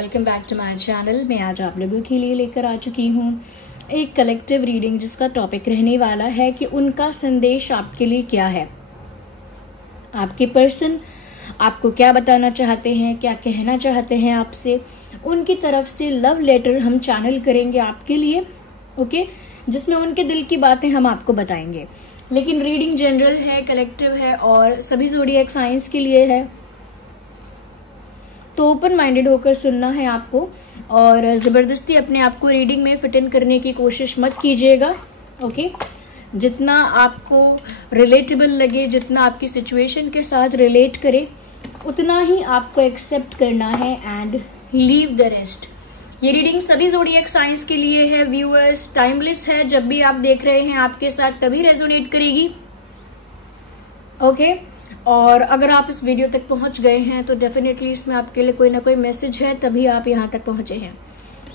Welcome back to my channel. मैं आज आप लोगों के लिए लेकर आ चुकी हूँ एक कलेक्टिव रीडिंग जिसका टॉपिक रहने वाला है कि उनका संदेश आपके लिए क्या है। आपके पर्सन आपको क्या बताना चाहते हैं, क्या कहना चाहते हैं आपसे। उनकी तरफ से लव लेटर हम चैनल करेंगे आपके लिए, ओके, जिसमें उनके दिल की बातें हम आपको बताएंगे। लेकिन रीडिंग जनरल है, कलेक्टिव है और सभी ज़ोडिएक साइंस के लिए है, तो ओपन माइंडेड होकर सुनना है आपको और ज़बरदस्ती अपने आप को रीडिंग में फिट इन करने की कोशिश मत कीजिएगा, ओके। जितना आपको रिलेटेबल लगे, जितना आपकी सिचुएशन के साथ रिलेट करे, उतना ही आपको एक्सेप्ट करना है एंड लीव द रेस्ट। ये रीडिंग सभी ज़ोडिएक साइंस के लिए है व्यूअर्स, टाइमलेस है। जब भी आप देख रहे हैं आपके साथ तभी रेजोनेट करेगी, ओके। और अगर आप इस वीडियो तक पहुंच गए हैं तो डेफिनेटली इसमें आपके लिए कोई ना कोई मैसेज है, तभी आप यहां तक पहुंचे हैं।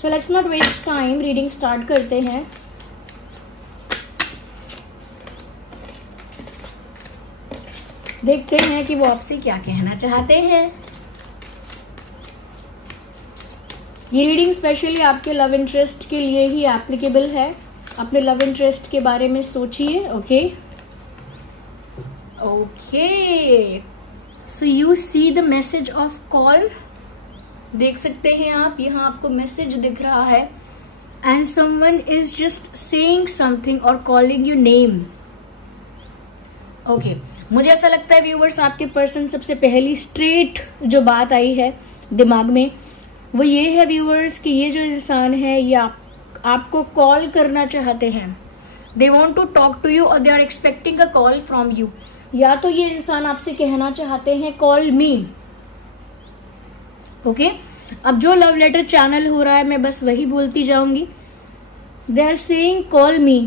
So let's not waste time, reading start करते हैं। देखते हैं कि वो आपसे क्या कहना चाहते हैं। ये रीडिंग स्पेशली आपके लव इंटरेस्ट के लिए ही एप्लीकेबल है। अपने लव इंटरेस्ट के बारे में सोचिए, okay. Okay, so you see the message of call, देख सकते हैं आप, यहाँ आपको मैसेज दिख रहा है and someone is just saying something और कॉलिंग यू नेम, ओके। मुझे ऐसा लगता है व्यूअर्स, आपके पर्सन सबसे पहली स्ट्रेट जो बात आई है दिमाग में वो ये है व्यूअर्स कि ये जो इंसान है ये आपको कॉल करना चाहते हैं। They want to talk to you और they are expecting a call from you. या तो ये इंसान आपसे कहना चाहते हैं कॉल मी, ओके। अब जो लव लेटर चैनल हो रहा है मैं बस वही बोलती जाऊंगी। They are saying call me,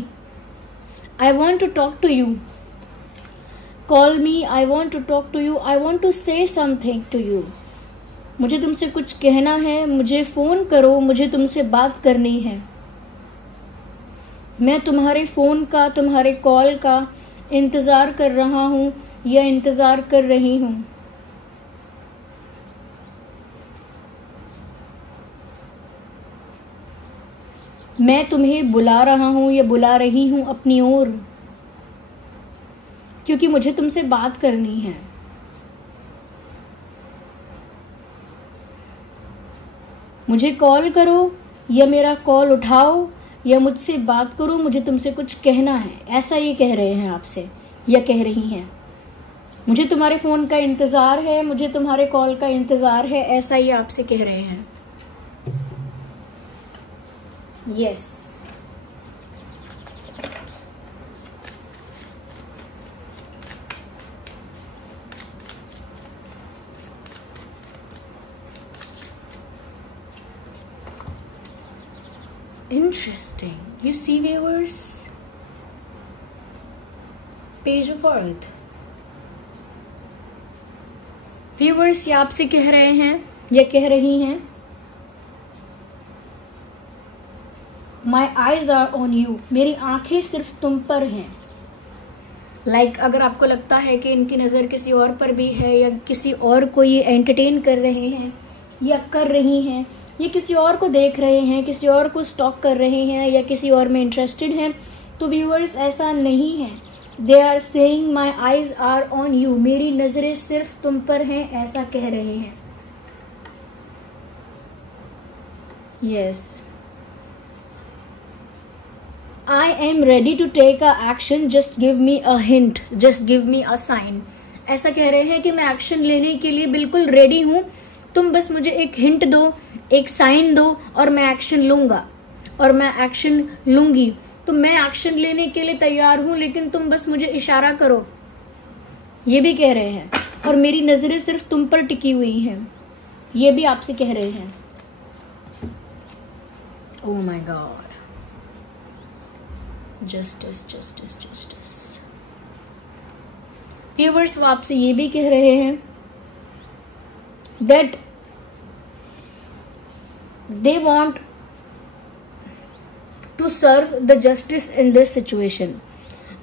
I want to talk to you, call me, I want to talk to you, I want to say something to you. मुझे तुमसे कुछ कहना है, मुझे फोन करो, मुझे तुमसे बात करनी है। मैं तुम्हारे फोन का, तुम्हारे कॉल का इंतजार कर रहा हूं या इंतजार कर रही हूं। मैं तुम्हें बुला रहा हूं या बुला रही हूं अपनी ओर, क्योंकि मुझे तुमसे बात करनी है। मुझे कॉल करो या मेरा कॉल उठाओ या मुझसे बात करो, मुझे तुमसे कुछ कहना है, ऐसा ये कह रहे हैं आपसे या कह रही हैं। मुझे तुम्हारे फोन का इंतजार है, मुझे तुम्हारे कॉल का इंतजार है, ऐसा ये आपसे कह रहे हैं। Yes, interesting. You see viewers, Page of Earth. viewers ये आपसे कह रहे हैं या कह रही हैं, My eyes are on you. मेरी आंखें सिर्फ तुम पर हैं। अगर आपको लगता है कि इनकी नज़र किसी और पर भी है या किसी और को ये एंटरटेन कर रहे हैं या कर रही हैं, ये किसी और को देख रहे हैं, किसी और को स्टॉक कर रहे हैं या किसी और में इंटरेस्टेड हैं, तो व्यूअर्स ऐसा नहीं है। They are saying my eyes are on you, मेरी नजरें सिर्फ तुम पर हैं, ऐसा कह रहे हैं। Yes, I am ready to take a action, just give me a hint, just give me a sign. ऐसा कह रहे हैं कि मैं एक्शन लेने के लिए बिल्कुल रेडी हूं, तुम बस मुझे एक हिंट दो, एक साइन दो और मैं एक्शन लूंगा और मैं एक्शन लूंगी। तो मैं एक्शन लेने के लिए तैयार हूं, लेकिन तुम बस मुझे इशारा करो, ये भी कह रहे हैं। और मेरी नजरें सिर्फ तुम पर टिकी हुई हैं, ये भी आपसे कह रहे हैं। Oh my God, justice justice justice. Viewers वो आपसे ये भी कह रहे हैं that they want to serve the justice in this situation.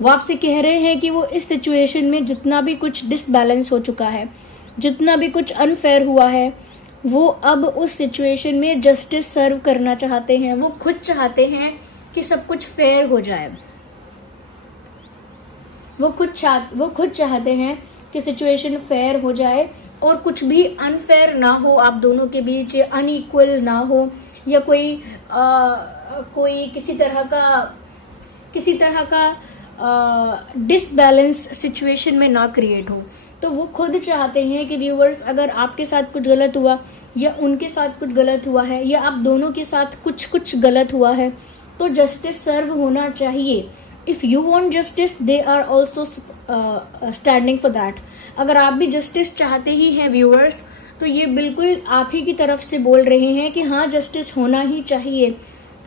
वो आपसे कह रहे हैं कि वो इस सिचुएशन में जितना भी कुछ डिसबैलेंस हो चुका है, जितना भी कुछ अनफेयर हुआ है, वो अब उस सिचुएशन में जस्टिस सर्व करना चाहते हैं। वो खुद चाहते हैं कि सब कुछ फेयर हो जाए। वो खुद चाहते हैं कि सिचुएशन फेयर हो जाए और कुछ भी अनफेयर ना हो, आप दोनों के बीच अनइक्वल ना हो, या कोई किसी तरह का डिसबैलेंस सिचुएशन में ना क्रिएट हो। तो वो खुद चाहते हैं कि व्यूअर्स, अगर आपके साथ कुछ गलत हुआ या उनके साथ कुछ गलत हुआ है या आप दोनों के साथ कुछ गलत हुआ है तो जस्टिस सर्व होना चाहिए। If you want justice, they are also standing for that. अगर आप भी जस्टिस चाहते ही हैं व्यूअर्स, तो ये बिल्कुल आप ही की तरफ से बोल रहे हैं कि हाँ, जस्टिस होना ही चाहिए,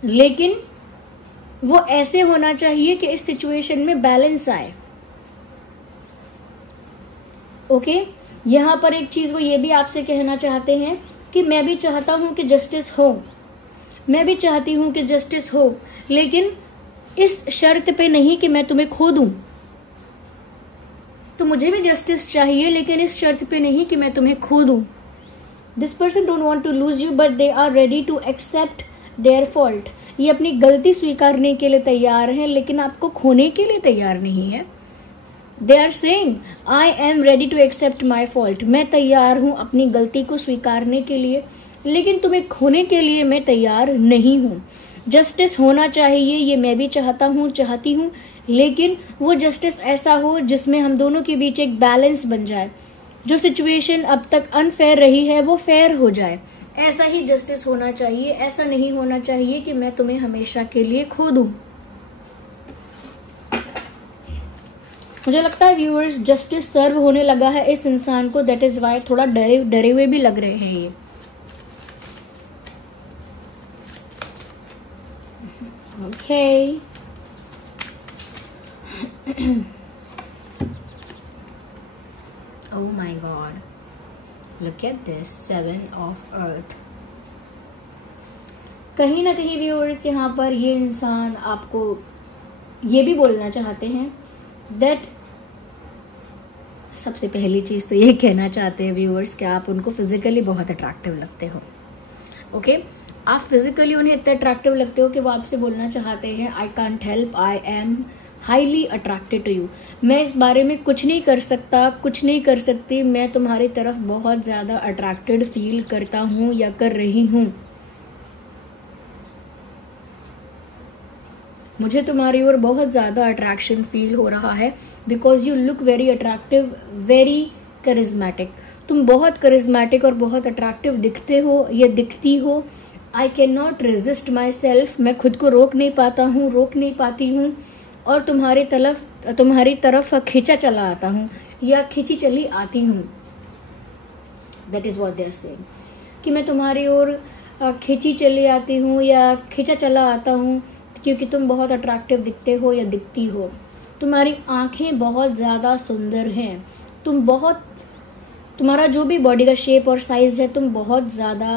लेकिन वो ऐसे होना चाहिए कि इस सिचुएशन में बैलेंस आए। ओके, यहाँ पर एक चीज वो ये भी आपसे कहना चाहते हैं कि मैं भी चाहता हूं कि जस्टिस हो, मैं भी चाहती हूं कि जस्टिस हो, लेकिन इस शर्त पे नहीं कि मैं तुम्हें खो दूं। तो मुझे भी जस्टिस चाहिए, लेकिन इस शर्त पे नहीं कि मैं तुम्हें खो दूं। This person don't want to lose you but they are ready to accept their fault. ये अपनी गलती स्वीकारने के लिए तैयार है, लेकिन आपको खोने के लिए तैयार नहीं है। They are saying I am ready to accept my fault. मैं तैयार हूं अपनी गलती को स्वीकारने के लिए, लेकिन तुम्हें खोने के लिए मैं तैयार नहीं हूं। जस्टिस होना चाहिए, ये मैं भी चाहती हूं, लेकिन वो जस्टिस ऐसा हो जिसमें हम दोनों के बीच एक बैलेंस बन जाए। जो सिचुएशन अब तक अनफेयर रही है वो फेयर हो जाए। ऐसा ही जस्टिस होना चाहिए। ऐसा नहीं होना चाहिए कि मैं तुम्हें हमेशा के लिए खो दूं। मुझे लगता है व्यूअर्स, जस्टिस सर्व होने लगा है इस इंसान को, दैट इज वाई थोड़ा डरे हुए भी लग रहे हैं ये। Okay, oh my god, look at this, 7 of earth। कहीं ना कहीं व्यूअर्स यहाँ पर ये इंसान आपको ये भी बोलना चाहते हैं दैट, सबसे पहली चीज तो ये कहना चाहते हैं व्यूअर्स कि आप उनको फिजिकली बहुत अट्रैक्टिव लगते हो। ओके, आप फिजिकली उन्हें इतने अट्रैक्टिव लगते हो कि वो आपसे बोलना चाहते हैं I can't help, I am highly attracted to you. मैं इस बारे में कुछ नहीं कर सकता, कुछ नहीं कर सकती, मैं तुम्हारी तरफ बहुत ज्यादा अट्रैक्टेड फील करता हूं या कर रही हूं। मुझे तुम्हारी ओर बहुत ज्यादा अट्रैक्शन फील हो रहा है because you look very attractive, very charismatic. तुम बहुत करिज्मेटिक और बहुत अट्रैक्टिव दिखते हो या दिखती हो। I can not resist my self, मैं खुद को रोक नहीं पाती हूँ और तुम्हारी तरफ खींचा चला आता हूँ या खींची चली आती हूँ। That is what they are saying, कि मैं तुम्हारी ओर खींची चली आती हूँ या खींचा चला आता हूँ क्योंकि तुम बहुत अट्रैक्टिव दिखते हो या दिखती हो। तुम्हारी आंखें बहुत ज़्यादा सुंदर हैं, तुम्हारा जो भी बॉडी का शेप और साइज है, तुम बहुत ज़्यादा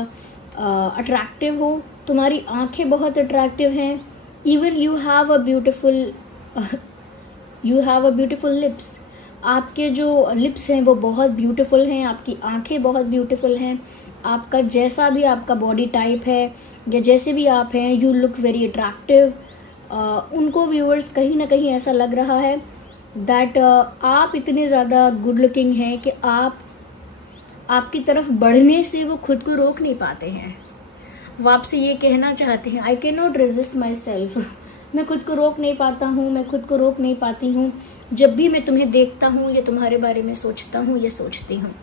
अट्रैक्टिव हो। तुम्हारी आंखें बहुत अट्रैक्टिव हैं। Even you have a beautiful lips. आपके जो लिप्स हैं वो बहुत ब्यूटीफुल हैं, आपकी आंखें बहुत ब्यूटीफुल हैं। आपका जैसा भी आपका बॉडी टाइप है या जैसे भी आप हैं, यू लुक वेरी अट्रैक्टिव। उनको व्यूअर्स कहीं ना कहीं ऐसा लग रहा है दैट आप इतने ज़्यादा गुड लुकिंग हैं कि आपकी तरफ बढ़ने से वो खुद को रोक नहीं पाते हैं। वो आपसे ये कहना चाहते हैं I can not resist my self. मैं खुद को रोक नहीं पाता हूँ, मैं खुद को रोक नहीं पाती हूँ जब भी मैं तुम्हें देखता हूँ या तुम्हारे बारे में सोचता हूँ या सोचती हूँ।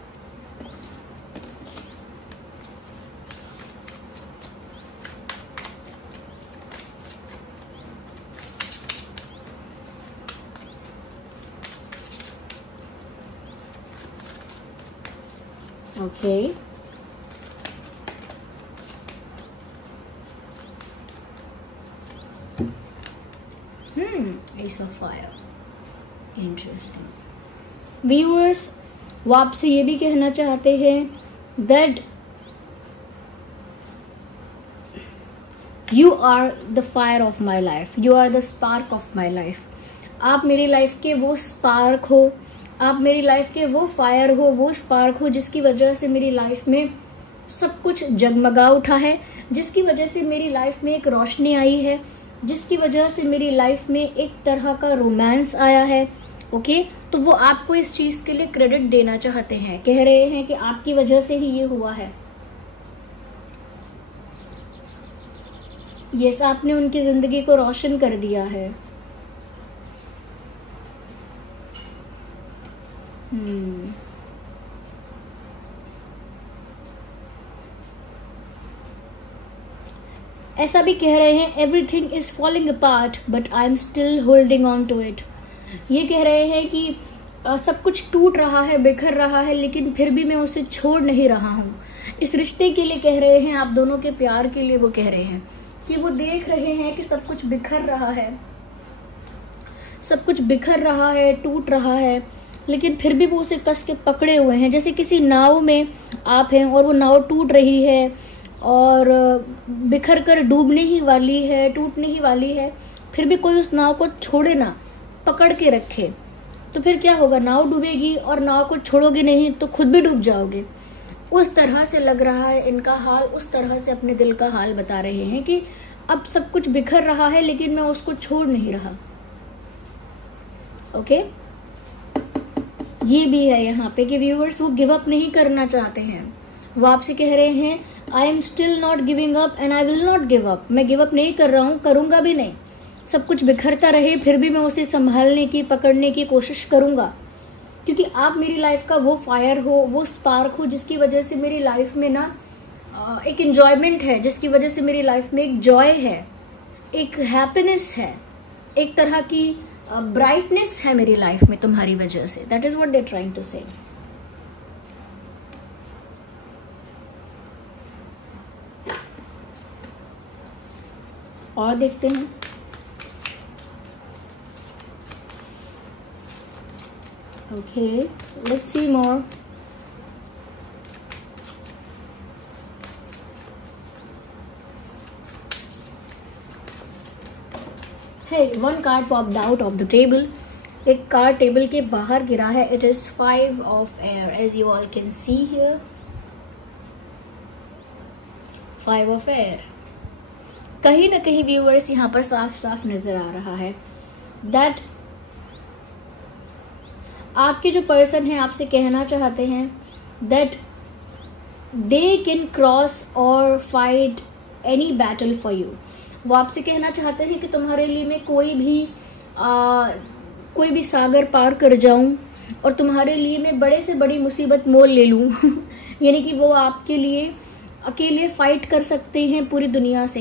Okay. Ace of Fire. Interesting. Viewers, वो आपसे ये भी कहना चाहते हैं that you are the fire of my life. You are the spark of my life. आप मेरी लाइफ के वो स्पार्क हो, आप मेरी लाइफ के वो फायर हो, वो स्पार्क हो जिसकी वजह से मेरी लाइफ में सब कुछ जगमगा उठा है, जिसकी वजह से मेरी लाइफ में एक रोशनी आई है, जिसकी वजह से मेरी लाइफ में एक तरह का रोमांस आया है। ओके, तो वो आपको इस चीज के लिए क्रेडिट देना चाहते हैं, कह रहे हैं कि आपकी वजह से ही ये हुआ है। यस, आपने उनकी जिंदगी को रोशन कर दिया है। ऐसा भी कह रहे हैं, everything is falling apart but I am still holding on to it. ये कह रहे हैं कि सब कुछ टूट रहा है, बिखर रहा है, लेकिन फिर भी मैं उसे छोड़ नहीं रहा हूँ। इस रिश्ते के लिए कह रहे हैं, आप दोनों के प्यार के लिए वो कह रहे हैं कि वो देख रहे हैं कि सब कुछ बिखर रहा है, सब कुछ बिखर रहा है, टूट रहा है, लेकिन फिर भी वो उसे कस के पकड़े हुए हैं। जैसे किसी नाव में आप हैं और वो नाव टूट रही है और बिखर कर डूबने ही वाली है, टूटने ही वाली है, फिर भी कोई उस नाव को छोड़े ना, पकड़ के रखे, तो फिर क्या होगा? नाव डूबेगी, और नाव को छोड़ोगे नहीं तो खुद भी डूब जाओगे। उस तरह से लग रहा है इनका हाल, उस तरह से अपने दिल का हाल बता रहे हैं कि अब सब कुछ बिखर रहा है लेकिन मैं उसको छोड़ नहीं रहा। ओके, ये भी है यहाँ पे कि व्यूअर्स वो गिव अप नहीं करना चाहते हैं। वो आपसे कह रहे हैं, आई am still not giving up and I will not give up. मैं गिव अप नहीं कर रहा हूँ, करूंगा भी नहीं। सब कुछ बिखरता रहे फिर भी मैं उसे संभालने की, पकड़ने की कोशिश करूंगा, क्योंकि आप मेरी लाइफ का वो फायर हो, वो स्पार्क हो, जिसकी वजह से मेरी लाइफ में ना एक एंजॉयमेंट है, जिसकी वजह से मेरी लाइफ में एक जॉय है, एक हैप्पीनेस है, एक तरह की ब्राइटनेस है मेरी लाइफ में तुम्हारी वजह से। That is what they are trying to say. और देखते हैं। Okay, let's see more. Hey, one card popped out of the table. एक कार्ड टेबल के बाहर गिरा है. It is 5 of air, as you all can see here. 5 of air. कहीं ना कहीं व्यूअर्स यहाँ पर साफ साफ नजर आ रहा है that आपके जो पर्सन है आपसे कहना चाहते हैं that they can cross or fight any battle for you. वो आपसे कहना चाहते हैं कि तुम्हारे लिए मैं कोई भी सागर पार कर जाऊं और तुम्हारे लिए मैं बड़े से बड़ी मुसीबत मोल ले लूं यानी कि वो आपके लिए अकेले फाइट कर सकते हैं पूरी दुनिया से.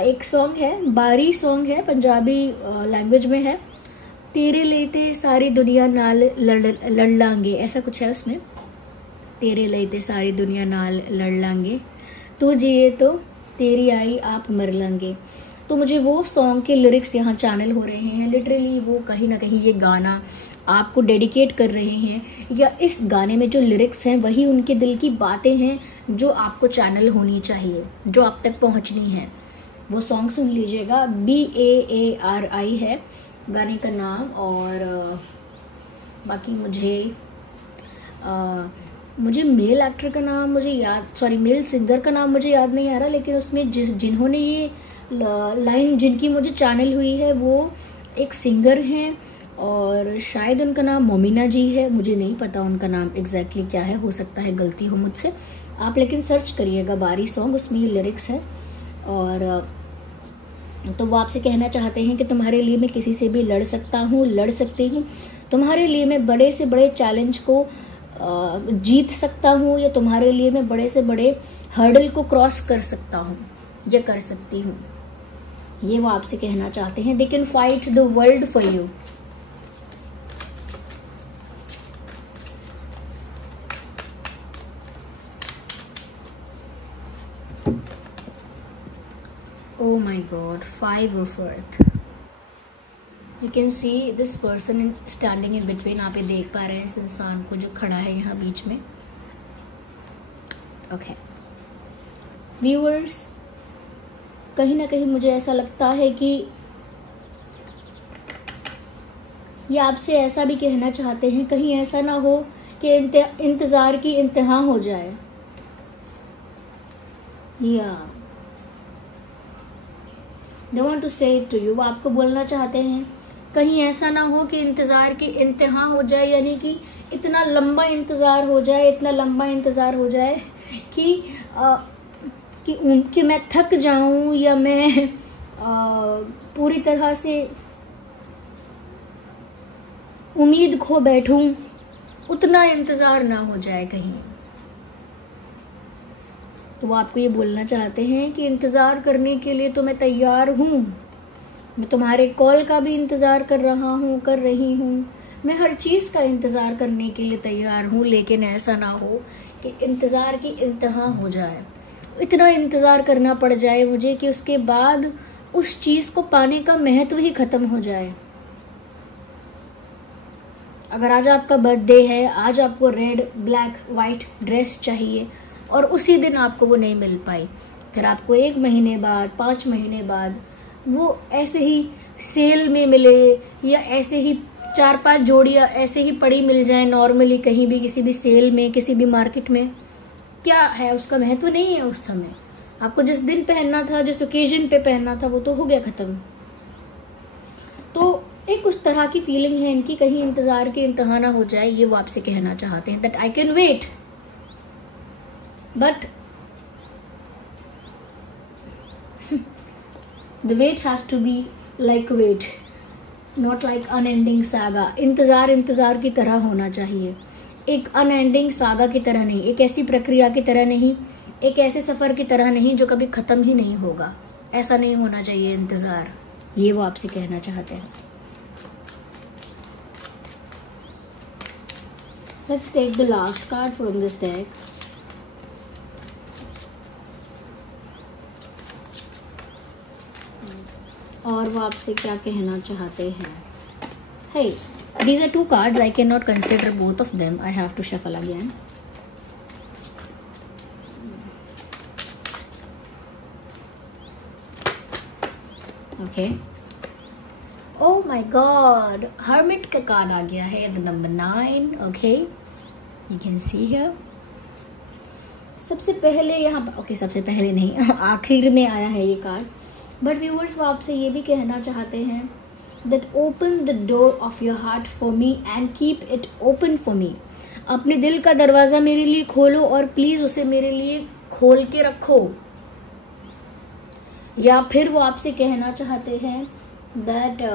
एक सॉन्ग है, बारी सॉन्ग है, पंजाबी लैंग्वेज में है. तेरे लेते सारी दुनिया नाल लड़ लांगे, ऐसा कुछ है उसमें. तेरे लेते सारी दुनिया नाल लड़ लांगे, तू जिए तो तेरी आई आप मर लांगे. तो मुझे वो सॉन्ग के लिरिक्स यहाँ चैनल हो रहे हैं. लिटरली वो कहीं ना कहीं ये गाना आपको डेडिकेट कर रहे हैं, या इस गाने में जो लिरिक्स हैं वही उनके दिल की बातें हैं जो आपको चैनल होनी चाहिए, जो आप तक पहुँचनी है. वो सॉन्ग सुन लीजिएगा. BAARI है गाने का नाम. और बाकी मुझे मेल एक्टर का नाम मेल सिंगर का नाम मुझे याद नहीं आ रहा, लेकिन उसमें जिन्होंने ये लाइन जिनकी मुझे चैनल हुई है वो एक सिंगर हैं और शायद उनका नाम मोमिना जी है. मुझे नहीं पता उनका नाम एग्जैक्टली क्या है, हो सकता है गलती हो मुझसे. आप लेकिन सर्च करिएगा बारी सॉन्ग, उसमें ये लिरिक्स है. और तो वो आपसे कहना चाहते हैं कि तुम्हारे लिए मैं किसी से भी लड़ सकती हूँ. तुम्हारे लिए मैं बड़े से बड़े चैलेंज को जीत सकता हूँ, या तुम्हारे लिए मैं बड़े से बड़े हर्डल को क्रॉस कर सकता हूँ या कर सकती हूँ. ये वो आपसे कहना चाहते हैं. They can fight the world for you. Oh my God, 5 of Earth. You can see this person standing in between. आप ये देख पा रहे हैं इस इंसान को जो खड़ा है यहाँ बीच में. Okay. Viewers, कहीं ना कहीं मुझे ऐसा लगता है कि ये आपसे ऐसा भी कहना चाहते हैं, कहीं ऐसा ना हो कि इंतज़ार की इंतहा हो जाए। या दे वांट टू से इट टू यू, वो आपको बोलना चाहते हैं कहीं ऐसा ना हो कि इंतज़ार की इंतहा हो जाए, यानी कि इतना लंबा इंतज़ार हो जाए, इतना लंबा इंतज़ार हो जाए कि मैं थक जाऊं या मैं पूरी तरह से उम्मीद खो बैठूं, उतना इंतज़ार ना हो जाए कहीं। तो वो आपको ये बोलना चाहते हैं कि इंतज़ार करने के लिए तो मैं तैयार हूँ, मैं तुम्हारे कॉल का भी इंतज़ार कर रही हूँ, मैं हर चीज़ का इंतज़ार करने के लिए तैयार हूँ, लेकिन ऐसा ना हो कि इंतज़ार की इंतहा हो जाए, इतना इंतज़ार करना पड़ जाए मुझे कि उसके बाद उस चीज़ को पाने का महत्व ही ख़त्म हो जाए। अगर आज आपका बर्थडे है, आज आपको रेड ब्लैक वाइट ड्रेस चाहिए और उसी दिन आपको वो नहीं मिल पाई, फिर आपको 1 महीने बाद, 5 महीने बाद वो ऐसे ही सेल में मिले, या ऐसे ही 4-5 जोड़ियाँ ऐसे ही पड़ी मिल जाए नॉर्मली कहीं भी, किसी भी सेल में, किसी भी मार्केट में, क्या है उसका महत्व नहीं है उस समय। आपको जिस दिन पहनना था, जिस ओकेजन पे पहनना था, वो तो हो गया ख़त्म। तो एक उस तरह की फीलिंग है इनकी, कहीं इंतज़ार की इंतहा ना हो जाए, ये वो आपसे कहना चाहते हैं that I can wait, but the wait has to be like wait, not like unending saga। इंतज़ार की तरह होना चाहिए, एक अनएंडिंग सागा की तरह नहीं, एक ऐसी प्रक्रिया की तरह नहीं, एक ऐसे सफ़र की तरह नहीं जो कभी ख़त्म ही नहीं होगा। ऐसा नहीं होना चाहिए इंतज़ार, ये वो आपसे कहना चाहते हैं। Let's take the last card from this deck। और वो आपसे क्या कहना चाहते हैं। Hey, these are 2 cards. I cannot consider both of them. I have to shuffle again. Okay. Oh my God, Hermit का कार्ड आ गया है, the number 9. Okay, you can see here. सबसे पहले यहाँ पर, okay, सबसे पहले नहीं, आखिर में आया है ये कार्ड, बट व्यूअर्स वो आपसे ये भी कहना चाहते हैं that open the door of your heart for me and keep it open for me। अपने दिल का दरवाज़ा मेरे लिए खोलो और प्लीज़ उसे मेरे लिए खोल के रखो। या फिर वो आपसे कहना चाहते हैं that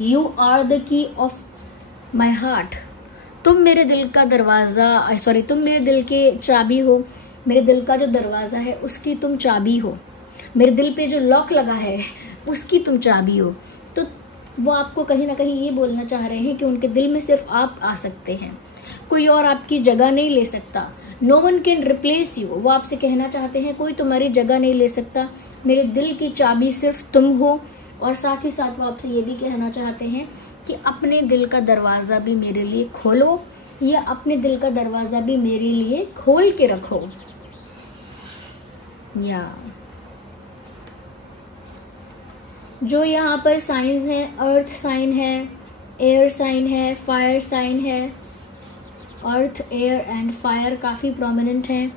you are the key of my heart। तुम मेरे दिल का दरवाज़ा, सॉरी, तुम मेरे दिल के चाबी हो, मेरे दिल का जो दरवाज़ा है उसकी तुम चाबी हो, मेरे दिल पे जो लॉक लगा है उसकी तुम चाबी हो। तो वो आपको कहीं ना कहीं ये बोलना चाह रहे हैं कि उनके दिल में सिर्फ आप आ सकते हैं, कोई और आपकी जगह नहीं ले सकता। No one can replace you. वो आपसे कहना चाहते हैं कोई तुम्हारी जगह नहीं ले सकता, मेरे दिल की चाबी सिर्फ तुम हो। और साथ ही साथ वो आपसे ये भी कहना चाहते हैं कि अपने दिल का दरवाज़ा भी मेरे लिए खोलो, या अपने दिल का दरवाज़ा भी मेरे लिए खोल के रखो। या जो यहाँ पर साइंस हैं, अर्थ साइन है, एयर साइन है, फायर साइन है। अर्थ, एयर एंड फायर काफ़ी प्रोमिनेंट हैं।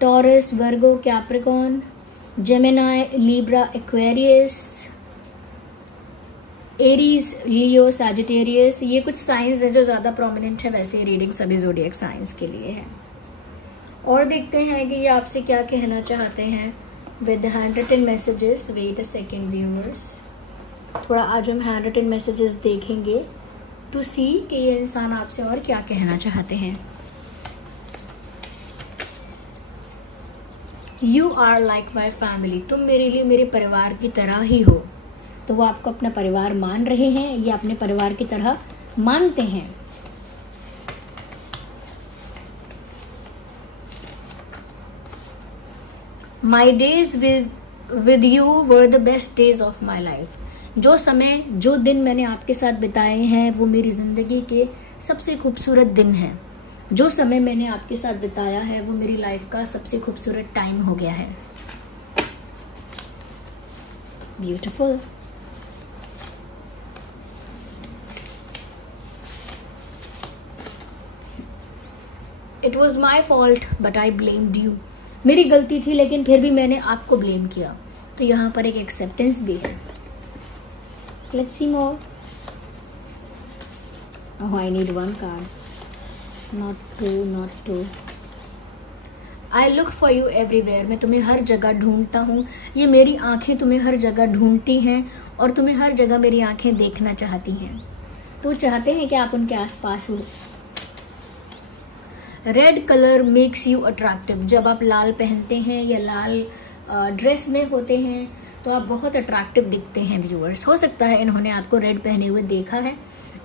Taurus, Virgo, Capricorn, Gemini, Libra, Aquarius, Aries, Leo, Sagittarius, ये कुछ साइंस है जो ज़्यादा प्रोमिनेंट है। वैसे रीडिंग सभी ज़ोडिएक साइंस के लिए है। और देखते हैं कि ये आपसे क्या कहना चाहते हैं with hand written messages. Wait a second viewers, थोड़ा आज हम हैंड रिटन मैसेजेस देखेंगे टू सी कि ये इंसान आपसे और क्या कहना चाहते हैं। You are like my family. तुम मेरे लिए मेरे परिवार की तरह ही हो। तो वो आपको अपना परिवार मान रहे हैं या अपने परिवार की तरह मानते हैं। My days with you were the best days of my life. जो समय, जो दिन मैंने आपके साथ बिताए हैं वो मेरी जिंदगी के सबसे खूबसूरत दिन हैं। जो समय मैंने आपके साथ बिताया है वो मेरी लाइफ का सबसे खूबसूरत टाइम हो गया है। Beautiful. It was my fault but I blamed you. मेरी गलती थी लेकिन फिर भी मैंने आपको ब्लेम किया। तो यहाँ पर एक एक्सेप्टेंस भी है। Let's see more. Oh, I need one card. Not two, not two. I look for you everywhere. मैं तुम्हें हर जगह ढूंढता हूँ। ये मेरी आंखें तुम्हें हर जगह ढूंढती हैं और तुम्हें हर जगह मेरी आंखें देखना चाहती हैं। तो चाहते हैं कि आप उनके आसपास हो। Red colour makes you attractive. जब आप लाल पहनते हैं या लाल ड्रेस में होते हैं तो आप बहुत अट्रैक्टिव दिखते हैं व्यूअर्स। हो सकता है इन्होंने आपको रेड पहने हुए देखा है,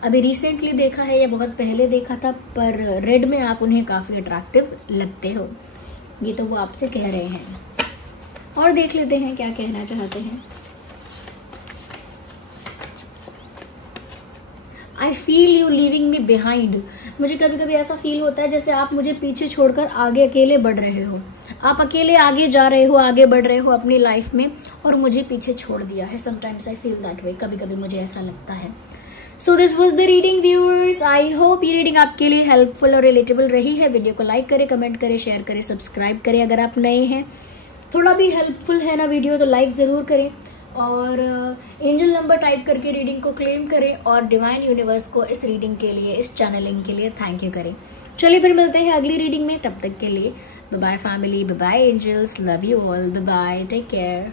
अभी रिसेंटली देखा है या बहुत पहले देखा था, पर रेड में आप उन्हें काफ़ी अट्रैक्टिव लगते हो। ये तो वो आपसे कह रहे हैं। और देख लेते हैं क्या कहना चाहते हैं। I feel you leaving me behind. मुझे कभी कभी ऐसा फील होता है जैसे आप मुझे पीछे छोड़कर आगे अकेले बढ़ रहे हो। आप अकेले आगे जा रहे हो, आगे बढ़ रहे हो अपनी लाइफ में और मुझे पीछे छोड़ दिया है। Sometimes I feel that way. कभी कभी मुझे ऐसा लगता है। So this was the reading viewers. I hope ये रीडिंग आपके लिए हेल्पफुल और रिलेटेबल रही है। वीडियो को लाइक करें, कमेंट करें, शेयर करें, सब्सक्राइब करें। अगर आप नए हैं, थोड़ा भी हेल्पफुल है ना वीडियो तो लाइक ज़रूर करें और एंजल नंबर टाइप करके रीडिंग को क्लेम करें और डिवाइन यूनिवर्स को इस रीडिंग के लिए, इस चैनलिंग के लिए थैंक यू करें। चलिए फिर मिलते हैं अगली रीडिंग में। तब तक के लिए bye bye family, bye bye angels, love you all, bye bye, take care.